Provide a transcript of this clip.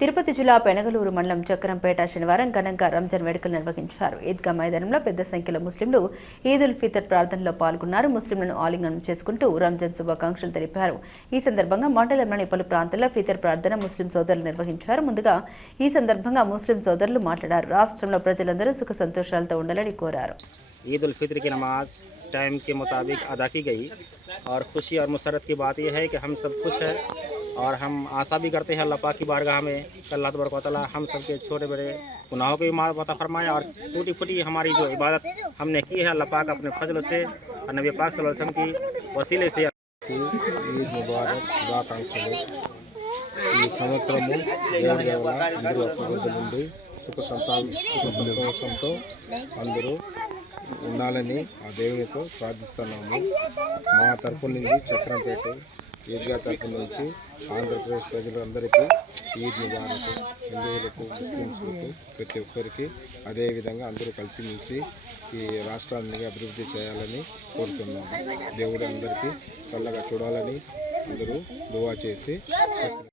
తిరుపతి జిల్లా పెనగలూరు మండలం చక్రంపేట శనివారం ఘనంగా రంజాన్ వేడుకలు నిర్వహించారు. ఈద్గా మైదానంలో పెద్ద సంఖ్యలో ముస్లింలు ఈద్ ఉల్ ఫితర్ ప్రార్థనలో పాల్గొన్నారు. ముస్లింలను ఆలింగనం చేసుకుంటూ రంజాన్ శుభాకాంక్షలు తెలిపారు. ఈ సందర్భంగా మండలంలోని పలు ప్రాంతాల్లో ఫితర్ ప్రార్థన ముస్లిం సోదరులు నిర్వహించారు. ముందుగా ఈ సందర్భంగా ముస్లిం సోదరులు మాట్లాడారు. రాష్ట్రంలో ప్రజలందరూ సుఖ సంతోషాలతో ఉండాలని కోరారు. ईद उल फितर की नमाज टाइम के मुताबिक अदा की गई और खुशी और मुसरत की बात यह है कि हम सब खुश हैं और हम आशा भी करते हैं अल्लाह पाक की बारगाह में अल्लाह तबारक व तआला हम सब के छोटे बड़े गुनाहों को भी माफ़ अता फरमाए और टूटी फूटी हमारी जो इबादत हमने की है अल्लाह पाक अपने फजल से और नबी पाक सल्लल्लाहु अलैहि वसल्लम की वसीले से ఈద్ ముబారక్ శుభాకాంక్షలు. ఈ సంవత్సరము దేవుడి వల్ల అందరూ ఒక్క నుండి సుఖ సంతోషంతో అందరూ ఉండాలని ఆ దేవునితో ప్రార్థిస్తున్నాము. మా తరపు నుంచి చక్రంపేట ఈద్గా తరపు నుంచి ఆంధ్రప్రదేశ్ ప్రజలందరికీ ఈద్ ముబారక్. హిందువులకు ముస్లింస్లకు ప్రతి ఒక్కరికి అదేవిధంగా అందరూ కలిసిమెలిసి ఈ రాష్ట్రాన్ని అభివృద్ధి చేయాలని కోరుతున్నాము. దేవుడు అందరికీ చల్లగా చూడాలని అందరూ దువా చేసి